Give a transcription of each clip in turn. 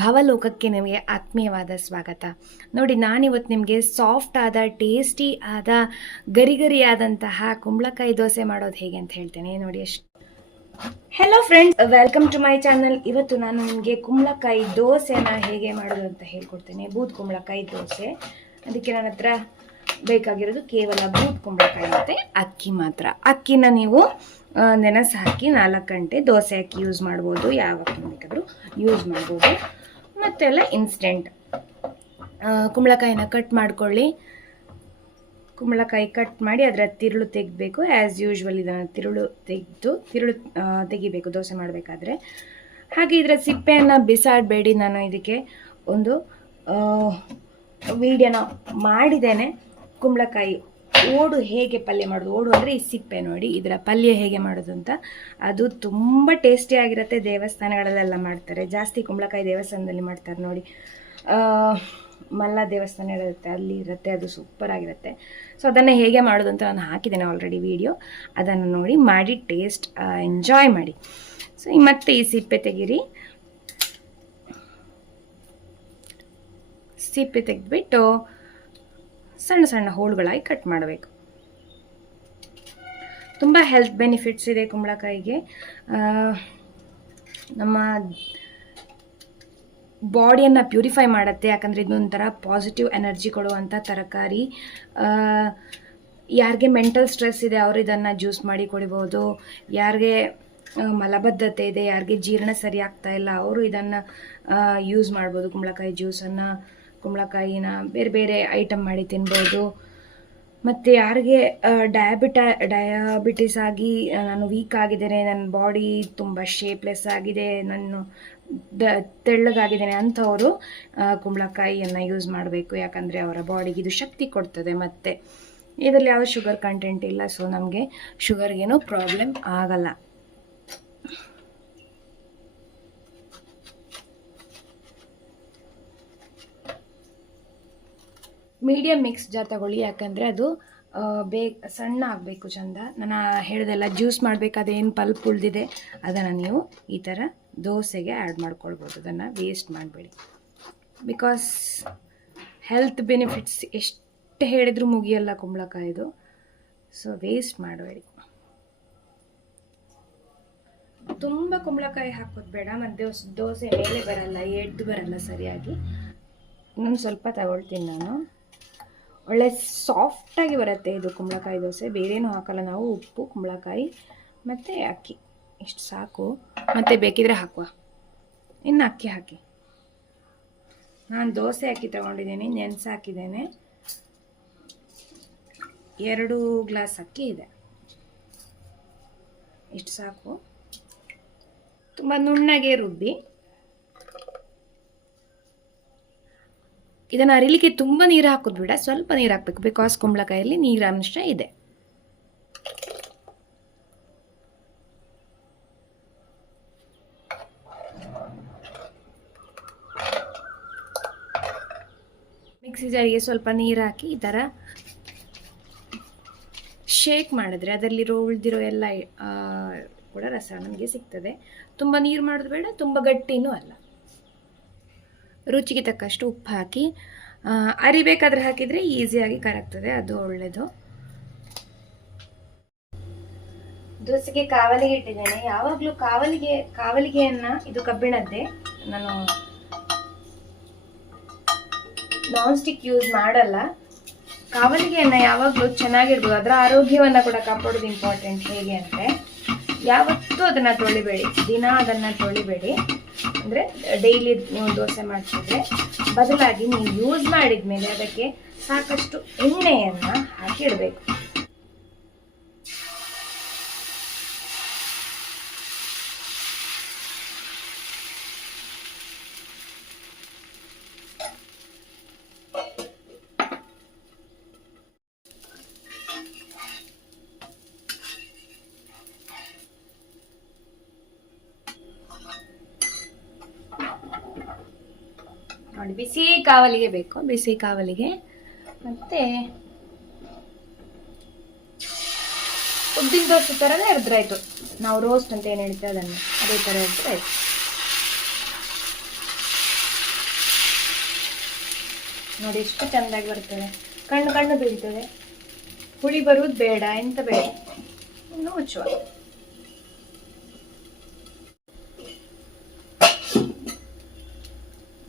ಭವಲೋಕಕ್ಕೆ ನಿಮಗೆ ಆತ್ಮೀಯವಾದ ಸ್ವಾಗತ. ನೋಡಿ, ನಾನಿವತ್ತು ನಿಮಗೆ ಸಾಫ್ಟ್ ಆದ ಟೇಸ್ಟಿ ಆದ ಗರಿಗರಿಯಾದಂತಹ ಕುಂಬಳಕಾಯಿ ದೋಸೆ ಮಾಡೋದು ಹೇಗೆ ಅಂತ ಹೇಳ್ತೇನೆ. ನೋಡಿ ಎಷ್ಟು. Hello friends, welcome to my channel. ಇವತ್ತು ನಾನು ನಿಮಗೆ ಕುಂಬಳಕಾಯಿ ದೋಸೆನ ಹೇಗೆ ಮಾಡೋದು ಅಂತ ಹೇಳ್ಕೊಡ್ತೇನೆ. ಬೂದ್ ಕುಂಬಳಕಾಯಿ ದೋಸೆ. ಅದಕ್ಕೆ ನನ್ನ ಹತ್ರ ಬೇಕಾಗಿರೋದು ಕೇವಲ ಬೂದ್ ಕುಂಬಳಕಾಯಿ ಮತ್ತು ಅಕ್ಕಿ ಮಾತ್ರ. ಅಕ್ಕಿನ ನೀವು ನೆನೆಸಿ ಹಾಕಿ 4 ಗಂಟೆ ದೋಸೆ ಅಕ್ಕಿ ಯೂಸ್ ಮಾಡ್ಬೋದು, ಯಾವ ಅಕ್ಕಿ ಬೇಕಾದರೂ ಯೂಸ್ ಮಾಡ್ಬೋದು. ಮತ್ತೆಲ್ಲ ಇನ್ಸ್ಟೆಂಟ್. ಕುಂಬಳಕಾಯಿನ ಕಟ್ ಮಾಡ್ಕೊಳ್ಳಿ. ಕುಂಬಳಕಾಯಿ ಕಟ್ ಮಾಡಿ ಅದರ ತಿರುಳು ತೆಗಿಬೇಕು. ಆ್ಯಸ್ ಯೂಶ್ವಲ್ ಇದನ್ನು ತಿರುಳು ತೆಗಿಬೇಕು ದೋಸೆ ಮಾಡಬೇಕಾದ್ರೆ. ಹಾಗೆ ಇದರ ಸಿಪ್ಪೆಯನ್ನು ಬಿಸಾಡಬೇಡಿ. ನಾನು ಇದಕ್ಕೆ ಒಂದು ವಿಡಿಯೋನ ಮಾಡಿದ್ದೇನೆ. ಕುಂಬಳಕಾಯಿ ಓಡು ಹೇಗೆ ಪಲ್ಯ ಮಾಡೋದು, ಓಡು ಅಂದರೆ ಈ ಸಿಪ್ಪೆ ನೋಡಿ, ಇದರ ಪಲ್ಯ ಹೇಗೆ ಮಾಡೋದು ಅಂತ. ಅದು ತುಂಬ ಟೇಸ್ಟಿಯಾಗಿರುತ್ತೆ. ದೇವಸ್ಥಾನಗಳಲ್ಲೆಲ್ಲ ಮಾಡ್ತಾರೆ ಜಾಸ್ತಿ. ಕುಂಬಳಕಾಯಿ ದೇವಸ್ಥಾನದಲ್ಲಿ ಮಾಡ್ತಾರೆ ನೋಡಿ. ಮಲ್ಲ ದೇವಸ್ಥಾನ ಇರುತ್ತೆ, ಅಲ್ಲಿ ಇರುತ್ತೆ, ಅದು ಸೂಪರ್ ಆಗಿರುತ್ತೆ. ಸೊ ಅದನ್ನು ಹೇಗೆ ಮಾಡೋದು ಅಂತ ನಾನು ಹಾಕಿದ್ದೇನೆ ಆಲ್ರೆಡಿ ವಿಡಿಯೋ. ಅದನ್ನು ನೋಡಿ ಮಾಡಿ ಟೇಸ್ಟ್ ಎಂಜಾಯ್ ಮಾಡಿ. ಸೊ ಮತ್ತೆ ಈ ಸಿಪ್ಪೆ ತೆಗೀರಿ. ಸಿಪ್ಪೆ ತೆಗೆದ್ಬಿಟ್ಟು ಸಣ್ಣ ಸಣ್ಣ ಹೋಳುಗಳಾಗಿ ಕಟ್ ಮಾಡಬೇಕು. ತುಂಬ ಹೆಲ್ತ್ ಬೆನಿಫಿಟ್ಸ್ ಇದೆ ಕುಂಬಳಕಾಯಿಗೆ. ನಮ್ಮ ಬಾಡಿಯನ್ನು ಪ್ಯೂರಿಫೈ ಮಾಡುತ್ತೆ. ಯಾಕಂದರೆ ಇದೊಂಥರ ಪಾಸಿಟಿವ್ ಎನರ್ಜಿ ಕೊಡುವಂಥ ತರಕಾರಿ. ಯಾರಿಗೆ ಮೆಂಟಲ್ ಸ್ಟ್ರೆಸ್ ಇದೆ ಅವರು ಇದನ್ನು ಜ್ಯೂಸ್ ಮಾಡಿ ಕುಡಿಬೋದು. ಯಾರಿಗೆ ಮಲಬದ್ಧತೆ ಇದೆ, ಯಾರಿಗೆ ಜೀರ್ಣ ಸರಿ ಆಗ್ತಾ ಇಲ್ಲ ಅವರು ಇದನ್ನು ಯೂಸ್ ಮಾಡ್ಬೋದು. ಕುಂಬಳಕಾಯಿ ಜ್ಯೂಸನ್ನು, ಕುಂಬಳಕಾಯಿನ ಬೇರೆ ಬೇರೆ ಐಟಮ್ ಮಾಡಿ ತಿನ್ಬೋದು. ಮತ್ತು ಯಾರಿಗೆ ಡಯಾಬಿಟಿಸ್ ಆಗಿ ನಾನು ವೀಕ್ ಆಗಿದ್ದೇನೆ, ನನ್ನ ಬಾಡಿ ತುಂಬ ಶೇಪ್ಲೆಸ್ ಆಗಿದೆ, ನಾನು ತೆಳ್ಳಗಾಗಿದ್ದೇನೆ ಅಂಥವರು ಕುಂಬಳಕಾಯಿಯನ್ನು ಯೂಸ್ ಮಾಡಬೇಕು. ಯಾಕಂದರೆ ಅವರ ಬಾಡಿಗೆ ಇದು ಶಕ್ತಿ ಕೊಡ್ತದೆ. ಮತ್ತು ಇದರಲ್ಲಿ ಯಾವ ಶುಗರ್ ಕಂಟೆಂಟ್ ಇಲ್ಲ. ಸೊ ನಮಗೆ ಶುಗರ್ಗೇನೂ ಪ್ರಾಬ್ಲಮ್ ಆಗಲ್ಲ. ಮೀಡಿಯಮ್ ಮಿಕ್ಸ್ ಜಾರ್ ತಗೊಳ್ಳಿ. ಯಾಕಂದರೆ ಅದು ಸಣ್ಣ ಆಗಬೇಕು ಚೆಂದ. ನಾನು ಹೇಳಿದೆಲ್ಲ ಜ್ಯೂಸ್ ಮಾಡಬೇಕಾದ್ರೆ ಏನು ಪಲ್ಪ್ ಉಳಿದಿದೆ ಅದನ್ನು ನೀವು ಈ ಥರ ದೋಸೆಗೆ ಆ್ಯಡ್ ಮಾಡ್ಕೊಳ್ಬೋದು. ಅದನ್ನು ವೇಸ್ಟ್ ಮಾಡಬೇಡಿ. ಬಿಕಾಸ್ ಹೆಲ್ತ್ ಬೆನಿಫಿಟ್ಸ್ ಎಷ್ಟು ಹೇಳಿದರೂ ಮುಗಿಯಲ್ಲ ಕುಂಬಳಕಾಯಿದು. ಸೊ ವೇಸ್ಟ್ ಮಾಡಬೇಡಿ. ತುಂಬ ಕುಂಬಳಕಾಯಿ ಹಾಕೋದು ಬೇಡ, ಮತ್ತು ದೋಸೆ ಮೇಲೆ ಬರಲ್ಲ, ಎದ್ದು ಬರಲ್ಲ ಸರಿಯಾಗಿ. ಇನ್ನೊಂದು ಸ್ವಲ್ಪ ತಗೊಳ್ತೀನಿ ನಾನು. ಒಳ್ಳೆ ಸಾಫ್ಟಾಗಿ ಬರುತ್ತೆ ಇದು ಕುಂಬಳಕಾಯಿ ದೋಸೆ. ಬೇರೇನೂ ಹಾಕಲ್ಲ ನಾವು. ಉಪ್ಪು, ಕುಂಬಳಕಾಯಿ ಮತ್ತು ಅಕ್ಕಿ ಇಷ್ಟು ಸಾಕು. ಮತ್ತು ಬೇಕಿದ್ರೆ ಹಾಕುವ, ಇನ್ನು ಅಕ್ಕಿ ಹಾಕಿ. ನಾನು ದೋಸೆ ಅಕ್ಕಿ ತೊಗೊಂಡಿದ್ದೀನಿ, ನೆನೆಸಿ ಹಾಕಿದ್ದೇನೆ. 2 ಗ್ಲಾಸ್ ಅಕ್ಕಿ ಇದೆ. ಇಷ್ಟು ಸಾಕು. ತುಂಬ ನುಣ್ಣಗೆ ರುಬ್ಬಿ ಇದನ್ನು ಅರಿಲಿಕ್ಕೆ ತುಂಬ ನೀರು ಹಾಕೋದು ಬೇಡ, ಸ್ವಲ್ಪ ನೀರು ಹಾಕಬೇಕು. ಬಿಕಾಸ್ ಕುಂಬಳಕಾಯಲ್ಲಿ ನೀರಾಂಶ ಇದೆ. ಮಿಕ್ಸಿ ಜಾರಿಗೆ ಸ್ವಲ್ಪ ನೀರು ಹಾಕಿ ಈ ಥರ ಶೇಕ್ ಮಾಡಿದ್ರೆ ಅದರಲ್ಲಿರೋ ಉಳಿದಿರೋ ಎಲ್ಲ ಕೂಡ ರಸ ನಮಗೆ ಸಿಗ್ತದೆ. ತುಂಬ ನೀರು ಮಾಡೋದು ಬೇಡ, ತುಂಬ ಗಟ್ಟಿನೂ ಅಲ್ಲ. ರುಚಿಗೆ ತಕ್ಕಷ್ಟು ಉಪ್ಪು ಹಾಕಿ ಅರಿಬೇಕಾದ್ರೆ ಹಾಕಿದರೆ ಈಸಿಯಾಗಿ ಕರಗ್ತದೆ, ಅದು ಒಳ್ಳೆಯದು. ದೋಸೆಗೆ ಕಾವಲಿಗೆ ಇಟ್ಟಿದ್ದೇನೆ. ಯಾವಾಗಲೂ ಕಾವಲಿಗೆಯನ್ನು, ಇದು ಕಬ್ಬಿಣದ್ದೇ, ನಾನು ನಾನ್ ಸ್ಟಿಕ್ ಯೂಸ್ ಮಾಡಲ್ಲ. ಕಾವಲಿಗೆಯನ್ನು ಯಾವಾಗಲೂ ಚೆನ್ನಾಗಿರ್ಬೋದು. ಅದರ ಆರೋಗ್ಯವನ್ನು ಕೂಡ ಕಾಪಾಡೋದು ಇಂಪಾರ್ಟೆಂಟ್. ಹೇಗೆ ಅಂದರೆ ಯಾವತ್ತೂ ಅದನ್ನು ತೊಳಿಬೇಡಿ, ದಿನ ಅದನ್ನು ತೊಳಿಬೇಡಿ. ಅಂದರೆ ಡೈಲಿ ನೀವು ದೋಸೆ ಮಾಡ್ತಿದ್ರೆ ಬದಲಾಗಿ ನೀವು ಯೂಸ್ ಮಾಡಿದ ಮೇಲೆ ಅದಕ್ಕೆ ಸಾಕಷ್ಟು ಎಣ್ಣೆಯನ್ನು ಹಾಕಿ ಇಡಬೇಕು. ನೋಡಿ, ಬಿಸಿ ಕಾವಲಿಗೆ ಬೇಕು. ಬಿಸಿ ಕಾವಲಿಗೆ ಮತ್ತೆ ಉದ್ದಿನ ದೋಸೆ ಥರನೇ ಇರಿದ್ರಾಯ್ತು. ನಾವು ರೋಸ್ಟ್ ಅಂತ ಏನು ಹೇಳ್ತೇವೆ ಅದನ್ನು ಅದೇ ಥರ ಇರಿದ್ರೆ ಆಯ್ತು. ನೋಡಿ ಎಷ್ಟು ಚೆಂದಾಗಿ ಬರ್ತದೆ, ಕಣ್ಣು ಕಣ್ಣು ಬೀಳ್ತದೆ. ಹುಳಿ ಬರುವುದು ಬೇಡ, ಎಂತ ಬೇಡ. ಇನ್ನು ಮುಚ್ಚುವ.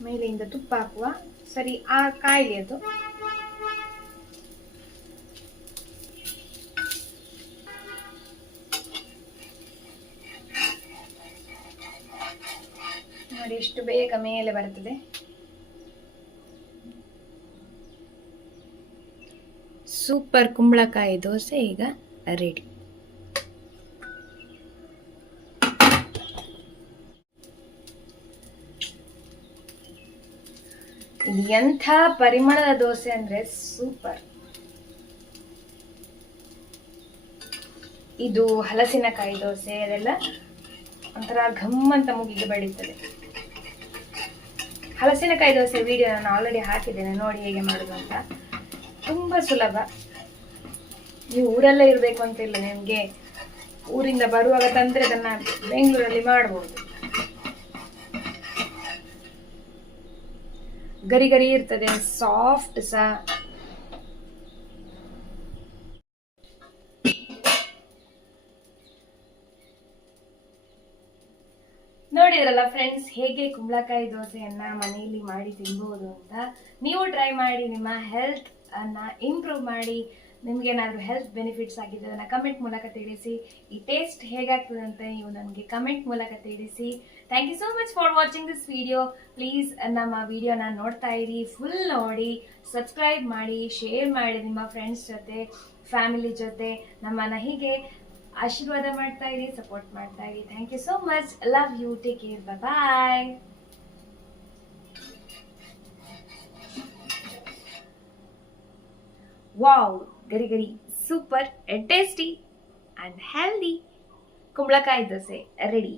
ಮೇಲೆಯಿಂದ ತುಪ್ಪ ಹಾಕುವ. ಸರಿ ಆ ಕಾಯಿಲೆ ಅದು. ನೋಡಿ ಎಷ್ಟು ಬೇಗ ಮೇಲೆ ಬರ್ತದೆ. ಸೂಪರ್ ಕುಂಬಳಕಾಯಿ ದೋಸೆ ಈಗ ರೆಡಿ. ಎಂಥ ಪರಿಮಳದ ದೋಸೆ ಅಂದ್ರೆ ಸೂಪರ್. ಇದು ಹಲಸಿನಕಾಯಿ ದೋಸೆ, ಅದೆಲ್ಲ ಒಂಥರ ಘಮ್ ಅಂತ ಮುಗಿಗೆ ಬಡಿತದೆ. ಹಲಸಿನಕಾಯಿ ದೋಸೆ ವಿಡಿಯೋ ನಾನು ಆಲ್ರೆಡಿ ಹಾಕಿದ್ದೇನೆ, ನೋಡಿ ಹೇಗೆ ಮಾಡೋದು ಅಂತ. ತುಂಬಾ ಸುಲಭ. ನೀವು ಊರಲ್ಲೇ ಇರಬೇಕು ಅಂತ ಇಲ್ಲ, ನಿಮಗೆ ಊರಿಂದ ಬರುವಾಗ ತಂದ್ರೆ ಅದನ್ನ ಬೆಂಗಳೂರಲ್ಲಿ ಮಾಡಬಹುದು. ಗರಿ ಗರಿ ಇರ್ತದೆ, ಸಾಫ್ಟ್ ಸಹ. ನೋಡಿದ್ರಲ್ಲ ಫ್ರೆಂಡ್ಸ್, ಹೇಗೆ ಕುಂಬಳಕಾಯಿ ದೋಸೆಯನ್ನ ಮನೆಯಲ್ಲಿ ಮಾಡಿ ತಿನ್ಬಹುದು ಅಂತ. ನೀವು ಟ್ರೈ ಮಾಡಿ, ನಿಮ್ಮ ಹೆಲ್ತ್ ಅನ್ನ ಇಂಪ್ರೂವ್ ಮಾಡಿ. ನಿಮ್ಗೆ ಏನಾದ್ರು ಹೆಲ್ತ್ ಬೆನಿಫಿಟ್ಸ್ ಆಗಿದೆ ಅದನ್ನ ಕಮೆಂಟ್ ಮೂಲಕ ತಿಳಿಸಿ. ಈ ಟೇಸ್ಟ್ ಹೇಗಾಗ್ತದೆ ಅಂತ ನೀವು ನನಗೆ ಕಮೆಂಟ್ ಮೂಲಕ ತಿಳಿಸಿ. Thank you so much for watching this video. Please ನಮ್ಮ ವಿಡಿಯೋನ ನೋಡ್ತಾ ಇರಿ, ಫುಲ್ ನೋಡಿ, ಸಬ್ಸ್ಕ್ರೈಬ್ ಮಾಡಿ, ಶೇರ್ ಮಾಡಿ ನಿಮ್ಮ ಫ್ರೆಂಡ್ಸ್ ಜೊತೆ, ಫ್ಯಾಮಿಲಿ ಜೊತೆ. ನಮ್ಮನ್ನ ಹೀಗೆ ಆಶೀರ್ವಾದ ಮಾಡ್ತಾ ಇರಿ, ಸಪೋರ್ಟ್ ಮಾಡ್ತಾ ಇರಿ. Thank you so much. Love you. Take care. Bye. Wow, ಗರಿ ಗರಿ, ಸೂಪರ್, ಟೇಸ್ಟಿ ಅಂಡ್ ಹೆಲ್ದಿ ಕುಂಬಳಕಾಯಿ ದೋಸೆ ರೆಡಿ.